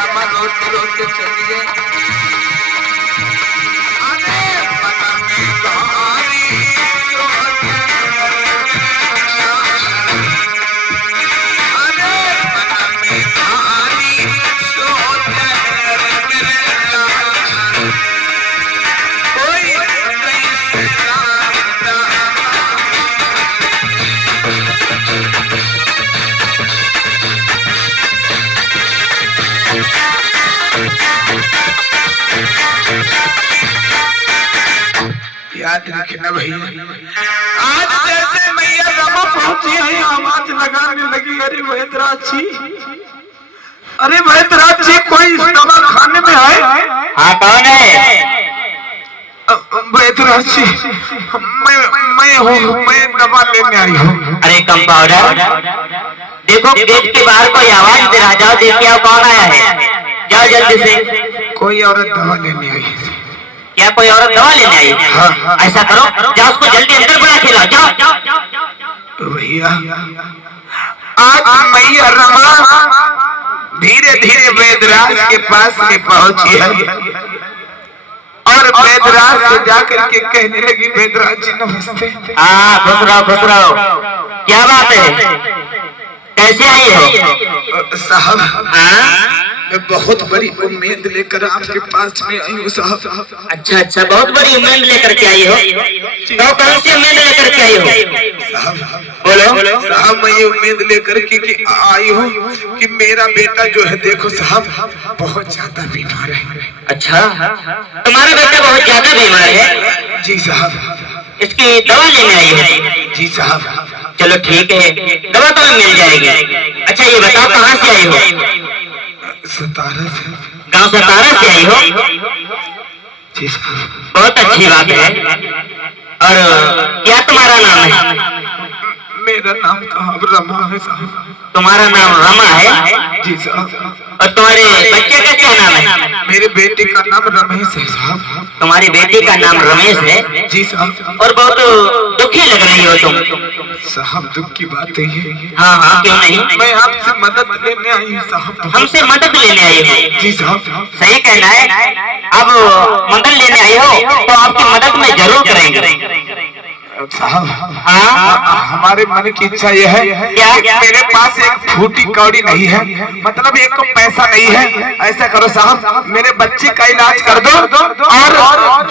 रमा रोते रोते चली गई। अरे मन में कहानी याद रखना भैया। आज जैसे मैया रमा पहुंची है आवाज लगाने लगी, अरे वैद्यराजी, अरे वैद्यराजी कोई दवा खाने में आए? हाँ कौन है? वैद्यराजी मैं हूँ, मैं दवा लेने आई हूँ। अरे कंपाउंडर देखो गेट के बाहर कोई आवाज दे रहा, जाओ देखिए आओ कौन आया है, जाओ जल्दी से। कोई औरत दवा लेने आई है। क्या कोई औरत दवा लेने आई है? हाँ। ऐसा करो जाओ उसको जल्दी अंदर बुला के लाओ, जाओ। तो भैया आज मैया रमा धीरे धीरे वैद्यराज के पास में पहुंची है और वैद्यराज से जाकर के कहने लगी, वैद्यराज जी नमस्ते। हाँ खुश रहो। क्या बात है, कैसे आई हो? साहब हाँ मैं बहुत बड़ी उम्मीद लेकर आपके पास में आई हूँ साहब। अच्छा बहुत बड़ी उम्मीद लेकर के आई हो, तो कौन सी उम्मीद लेकर के आई हो? साहब बोलो। साहब मैं ये उम्मीद लेकर के आई हूँ कि मेरा बेटा जो है देखो साहब बहुत ज्यादा बीमार है। अच्छा तुम्हारा बेटा बहुत ज्यादा बीमार है? जी साहब। इसकी दवा लेने आई हो? जी साहब। चलो ठीक है, दवा तुम्हें मिल जाएगी। अच्छा ये बताओ कहाँ से आई हो? सतारा से। गांव सतारा से आई हो? जी साहब। बहुत अच्छी बात है। और क्या तुम्हारा नाम है? मेरा नाम तो रमा है साहब। तुम्हारा नाम रमा है? जी साहब। और तुम्हारे बच्चे का क्या नाम है? मेरे बेटे का नाम रमेश है साहब। तुम्हारी बेटी का नाम रमेश है? जी साहब। और बहुत दुखी लग रही हो तुम। साहब दुख की बात है ये। हाँ क्यों नहीं, मैं आपसे मदद लेने आई हूँ साहब। हमसे मदद लेने आई हो? जी साहब। सही कहना है। अब मदद लेने आई हो तो आपकी मदद में जरूर करेंगे साहब। हाँ हमारे मन की इच्छा यह है कि मेरे पास एक फूटी कौड़ी नहीं है, मतलब एक को पैसा नहीं है। ऐसा करो साहब मेरे बच्चे का इलाज कर दो और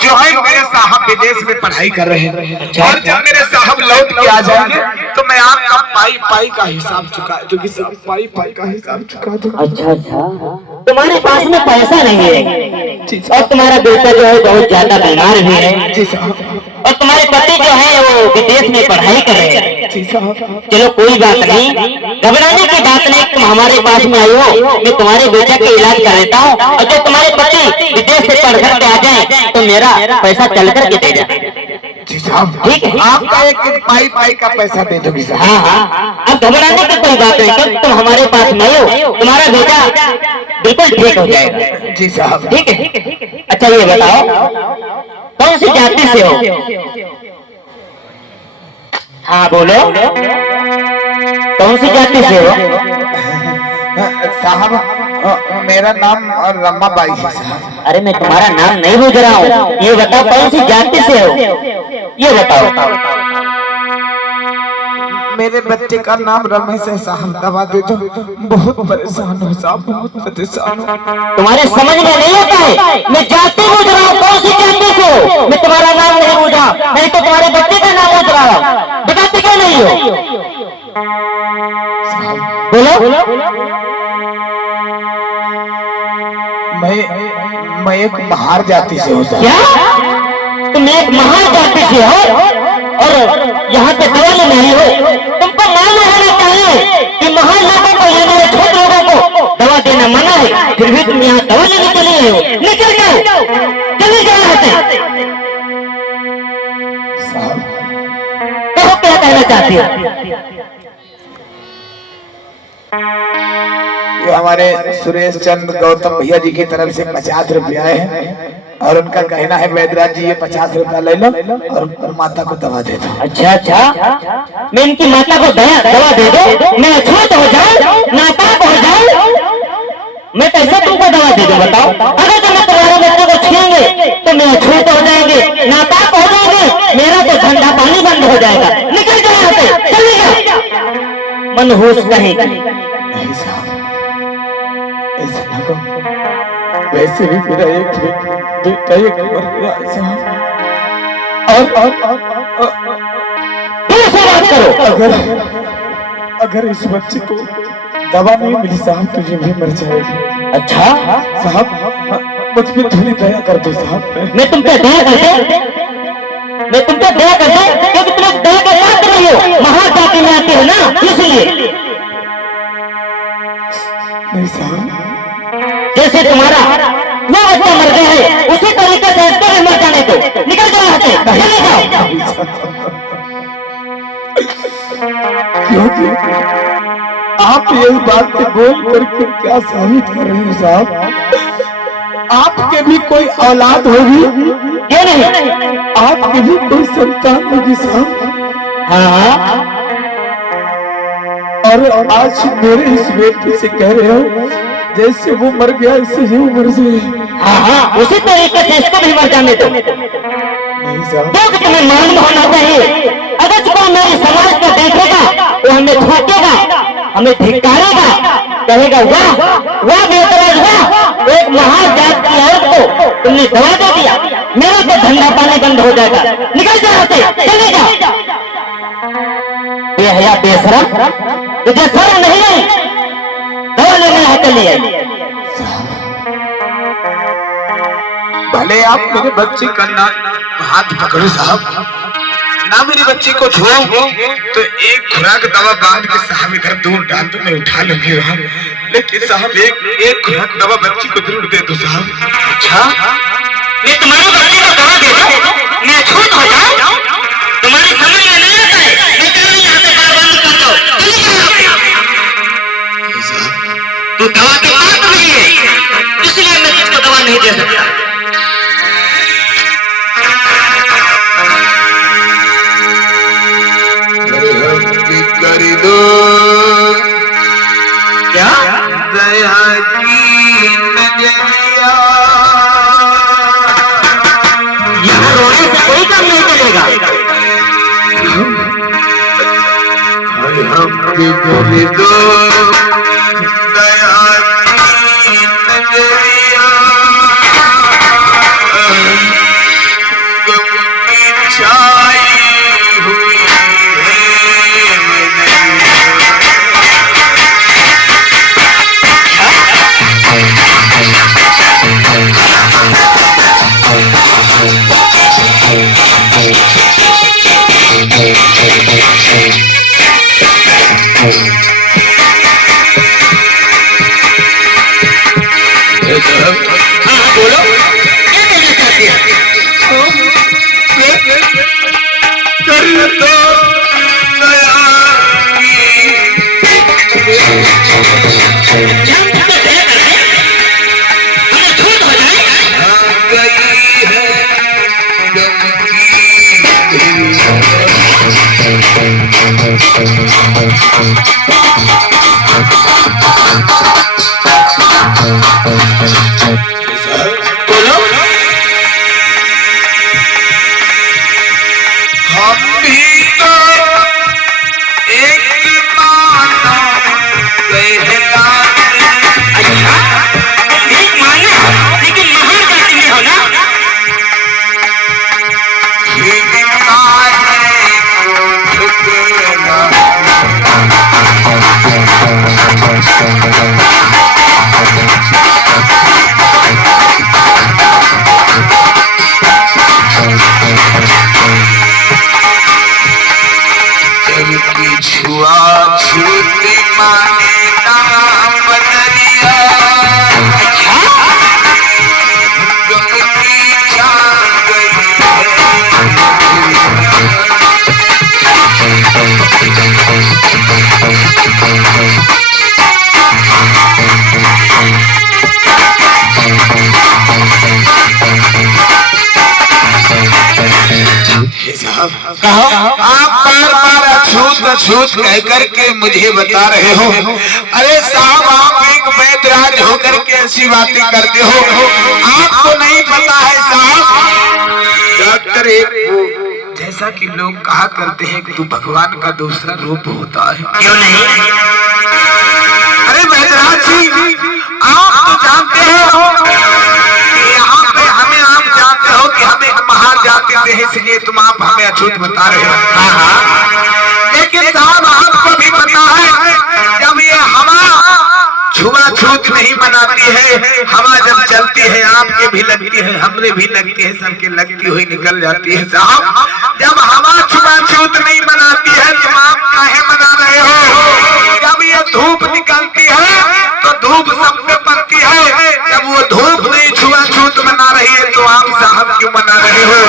जो है मेरे साहब विदेश में पढ़ाई कर रहे हैं और जब मेरे साहब लौट के आ जाएंगे तो मैं आपका पाई का हिसाब चुका दूंगी साहब, पाई का हिसाब चुका दूंगा। अच्छा तुम्हारे पास में पैसा नहीं है और तुम्हारा बेटा जो है बहुत ज्यादा बीमार भी है। जी साहब। और तुम्हारे पति जो है वो विदेश में पढ़ाई कर रहे हैं। चलो कोई बात नहीं, घबराने की बात नहीं, तुम हमारे पास में आई हो, मैं तुम्हारे बेटे का इलाज कर देता हूँ और जब तुम्हारे पति विदेश से पढ़ कर के आ जाए तो मेरा पैसा चल कर के दे जाए। ठीक है आपका एक पाई का पैसा दे दोगी साहब। हाँ अब घबराने की कोई बात नहीं, जब तुम हमारे पास में हो तुम्हारा बेटा बिल्कुल ठीक हो जाएगा। जी साहब। ठीक है। अच्छा ये बताओ कौन सी जाति से हो? हाँ बोलो कौन सी जाति से हो? साहब मेरा नाम रमाबाई है साहब। अरे मैं तुम्हारा नाम नहीं पूछ रहा हूँ, ये बताओ कौन सी जाति से हो, ये बताओ। मेरे बच्चे का नाम रमेश है साहब, दवा दे दो, बहुत परेशान हो साहब, बहुत परेशान हो। तुम्हारे समझ में नहीं आता है, मैं जाति पूछ रहा हूँ कौन सी जाति से हो, मैं तुम्हारा नाम नहीं पूछा, नहीं तो तुम्हारे बच्चे का नाम पूछ रहा हूँ, बताते क्यों नहीं हो? बोलो। मैं एक महार जाति से हूँ। क्या तुम एक महार जाति से हो और यहाँ पे दवा लेने आई हो? तुमको मालूम होना चाहिए कि महान लोगों को या मेरे छोटे लोगों को दवा देना मना है, फिर भी तुम यहाँ दवा लेने के लिए हो। निकल जाओ, चले जाओ यहाँ से। कहो क्या कहना चाहती हो? ये हमारे सुरेश चंद्र गौतम भैया जी की तरफ से 50 रुपया है और उनका कहना है वैद्यराज जी ये 50 रुपया ले लो और माता को दवा दे दो। अच्छा मैं इनकी माता को दवा दे दो, मैं छूत हो जाऊं, नापाक हो जाऊं, मैं कैसे तुमको बताओ, अगर तुम तुम्हारे बच्चे को छीनेंगे तो मैं अछूत हो जाएंगे, नापाक हो जाएंगे, मेरा तो धंधा पानी बंद हो जाएगा। निकल जाओ यहाँ से, चले जाओ। मनहूस कहेगी। नहीं साहब, ऐसा ना कहो। वैसे भी मेरा एक बेटा एक मर गया है साहब। और से बात करो। अगर इस बच्चे को दवा नहीं मिली साहब तो ये भी मर जाएगी। अच्छा साहब, मुझ पे थोड़ी दया कर दो साहब। मैं तुम पे दया करते, मैं तुम पे दया करते क्योंकि तुम लोग दया का काम कर रही हो, महाजाति में आते हो ना, इसलिए। नहीं साहब, जैसे तुम्हारा वो बच्चा मर गया है उसी तरीके से इसको भी मर जाने दो। निकल जाओ यहाँ से, चले जाओ। क्योंकि आप ये बात बोल करके क्या साबित कर रहे हो साहब? आपके भी कोई औलाद होगी? क्यों नहीं? आपके भी कोई संतान होगी साहब। हाँ, और आज मेरे इस बेटे से कह रहे हो जैसे वो मर गया इससे ये मर जाए। हाँ, उसी तरीके से इसको भी मर जाने दो। नहीं साहब, क्योंकि तुम्हें मालूम होना चाहिए, अगर कोई मेरे समाज को देखेगा वो हमें ठोकेगा, हमें धिक्कारेगा, कहेगा वाह वाह बेहतराज वाह, एक महाजात की औरत को तुमने दवा दे दिया, मेरा तो धंधा पानी बंद हो जाएगा। निकल जाओ से, चले जाओ। बेहया बेशरम, तुझे शर्म नहीं आई? दवा लेने आते लिए भले आप मेरे बच्चे का ना हाथ पकड़ो साहब, ना मेरी बच्ची को छुओ, तो एक खुराक दवा बांध के साहब इधर दूर डाल दो, मैं उठा लूंगी वहाँ। लेकिन साहब एक खुराक दवा बच्ची को जरूर दे दो साहब। अच्छा, मैं तुम्हारी बच्ची को दवा दे दूं, मैं छूट हो जाऊं? तुम्हारी समझ में नहीं आता है। मैं कह रही यहाँ से बार बंद कर दो, तू दवा के पात्र नहीं है, इसलिए मैं तुझको दवा नहीं दे सकता। कर दो क्या? दया की नजरिया। यहाँ रोने से कोई काम नहीं चलेगा। हम कर दो दया की नजरिया। गम की छाई हुई बोलो, क्या कहना चाहती है? कर दो दया हमें छूट हो जाए। गई है गम बोलो, हम भी तो एक मानो कहलाते। अच्छा, एक मानो लेकिन महान जाति में हो ना? छुआ छूती माने नाम बदलिया। गम की छा गई कहो, आप बार बार अछूत अछूत कह करके मुझे बता रहे हो। अरे साहब, आप एक एक वैद्यराज होकर के ऐसी बातें करते हो? आपको नहीं पता है साहब, डॉक्टर एक जैसा कि लोग कहा करते हैं कि तू भगवान का दूसरा रूप होता है। क्यों नहीं? अरे वैद्यराज जी, आप तो जानते हो कि यहाँ पे हमें, आप जानते हो कि हम एक महान जाति से हैं, इसलिए तुम आप हमें अछूत बता रहे हो। हाँ हाँ, लेकिन साहब आपको भी पता है जब ये हवा छुआछूत नहीं बनाती है, हवा जब चलती है आपके भी लगती है, हमरे भी लगती है, सबके लगती हुई निकल जाती है। साहब जब हवा छुआछूत नहीं बनाती है तो आप काहे मना रहे हो? जब ये धूप निकलती है तो धूप सब पे पड़ती है, जब वो धूप नहीं छुआछूत बना रही है तो आप साहब क्यों मना रहे हो?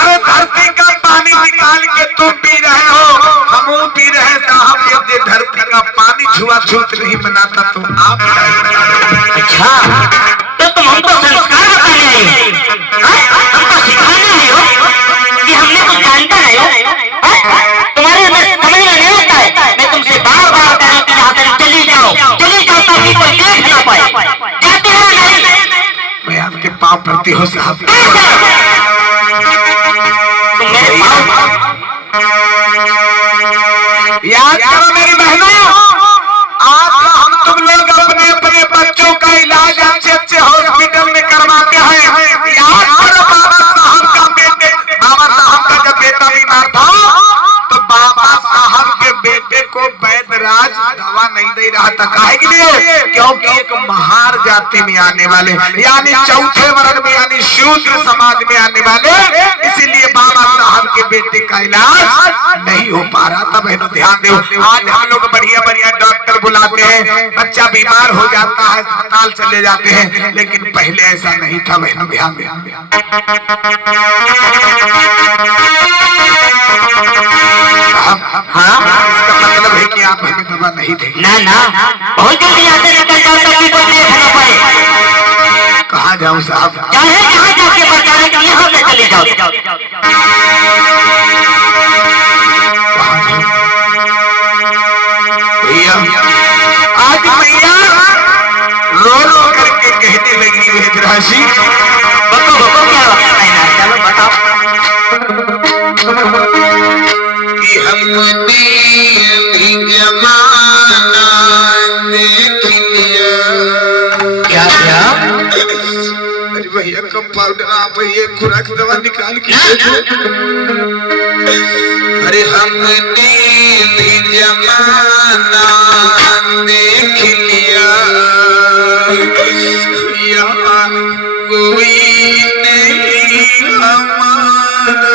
अरे धरती का पानी निकाल के तुम पी रहे हो, हम पी रहे हैं साहब। ये धरती का पानी छुआछूत नहीं बनाता तो आप अच्छा तो तुम हमको संस्कार बताने आई हो, हमको सिखाने आई हो कि हमने कुछ जानता नहीं हो? तुम्हारे अंदर समझ में नहीं आता है। मैं तुमसे बार बार कह रहा हूं कि यहाँ से चली जाओ ताकि कोई देख ना पाए। जाते हो नहीं? मैं आपके पाँव पड़ती हो साहब। तुम मेरे पाँव याद करो मेरी बहनों, आज हम तुम लोग अपने अपने बच्चों का इलाज अच्छे अच्छे हॉस्पिटल में करवाते हैं। याद करो बाबा साहब का जब बेटा बीमार था तो बाबा साहब के बेटे को वैद्यराज दवा नहीं दे रहा था। काहे के लिए? क्योंकि एक महार जाति में आने वाले, यानी चौथे वर्ग में, यानी शूद्र समाज में आने वाले, इसीलिए बाबा साहब के बेटे का इलाज नहीं हो पा रहा था। बहनों ध्यान दो, आज हम लोग बढ़िया बढ़िया डॉक्टर बुलाते हैं, बच्चा बीमार हो जाता है अस्पताल चले जाते हैं, लेकिन पहले ऐसा नहीं था। बहनों ध्यान दो। हाँ, इसका मतलब है कि आप हमें दवा नहीं देंगे। ना ना, बहुत जल्दी यहाँ से निकल जाओ ताकि कोई देख ना पाए। कहाँ जाऊँ साहब? चाहे जहाँ जाके बचाने के लिए यहाँ से चले जाओ। भैया आज भैया रो रो करके कहने लगी वैद्यराजी, बको बको क्या चलो बताओ। कि हमने भी जमाना देख लिया। क्या क्या? अरे भैया कंपाउंडर आप ये खुराक दवा निकाल के अरे हमने भी जमाना देख लिया, यहाँ कोई नहीं हमारा।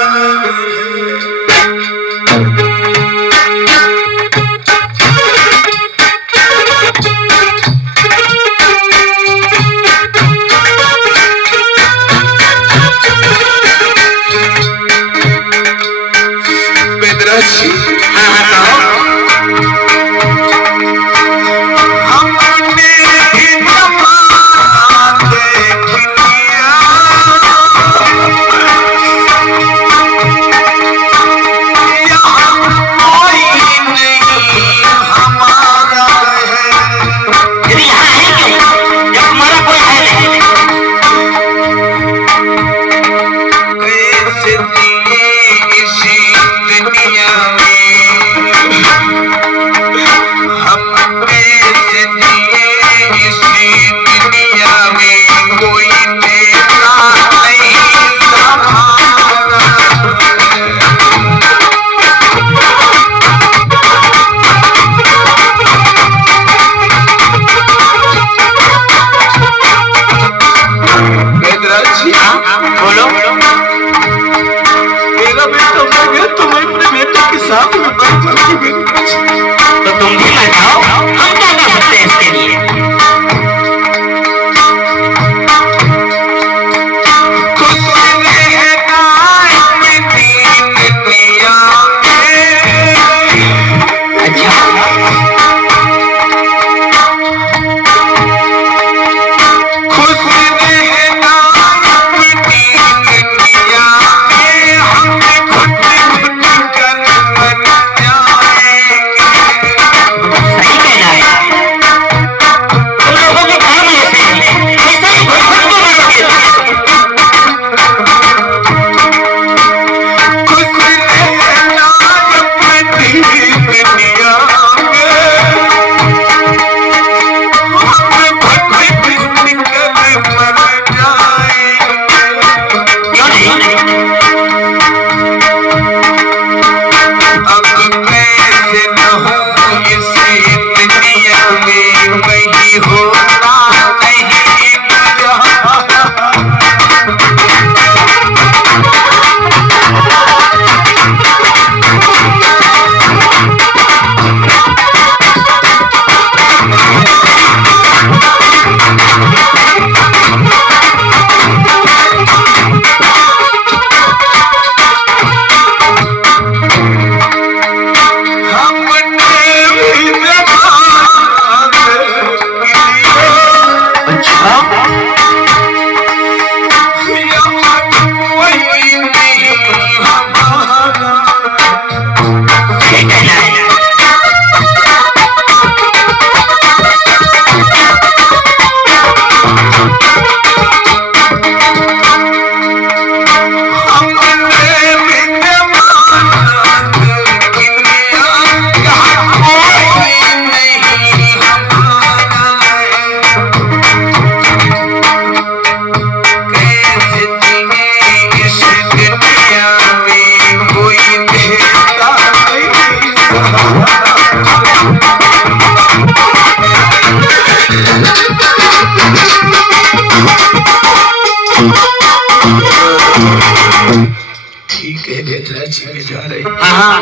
छिपे जा रही। हाँ,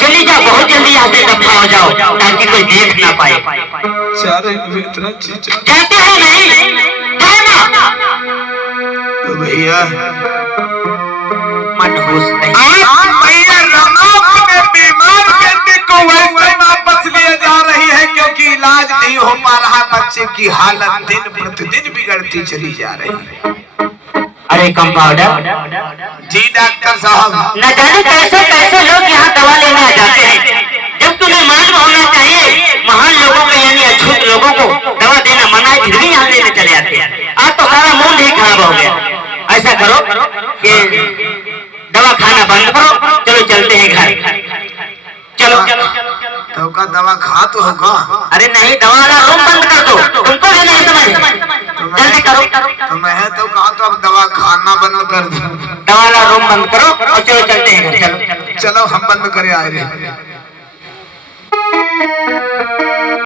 चली जाओ, बहुत जल्दी यहाँ से दफा हो जाओ ताकि कोई देख ना पाए। जा रही हूँ इतना चीज जाते हो नहीं, जाना तो भैया मनहूस नहीं। आज भैया रमाप ने बीमार बेटे को वैसे वापस लिए जा रही है क्योंकि इलाज नहीं हो पा रहा। बच्चे की हालत दिन प्रतिदिन बिगड़ती चली जा रही है। अरे कंपाउंडर जी डॉक्टर साहब, न जाने कैसे कैसे लोग यहाँ दवा लेने आ जाते हैं। जब तुम्हें मालूम होना चाहिए महान लोगों को यानी अछूत लोगों को दवा देना मना है, फिर भी यहाँ लेने चले जाते हैं। आज तो सारा मूड ही खराब हो गया। ऐसा करो कि दवा खाना बंद करो, चलो चलते हैं घर। चलो तो का दवा खा तो होगा। अरे नहीं, दवा वाला रूम बंद कर दो, तुमको भी नहीं समझ, जल्दी करो। तो मैं तो कहा तो अब दवा खाना बंद कर दो। दवा वाला रूम बंद करो और चलो चलते हैं घर। चलो चलो हम बंद करे आए रहे।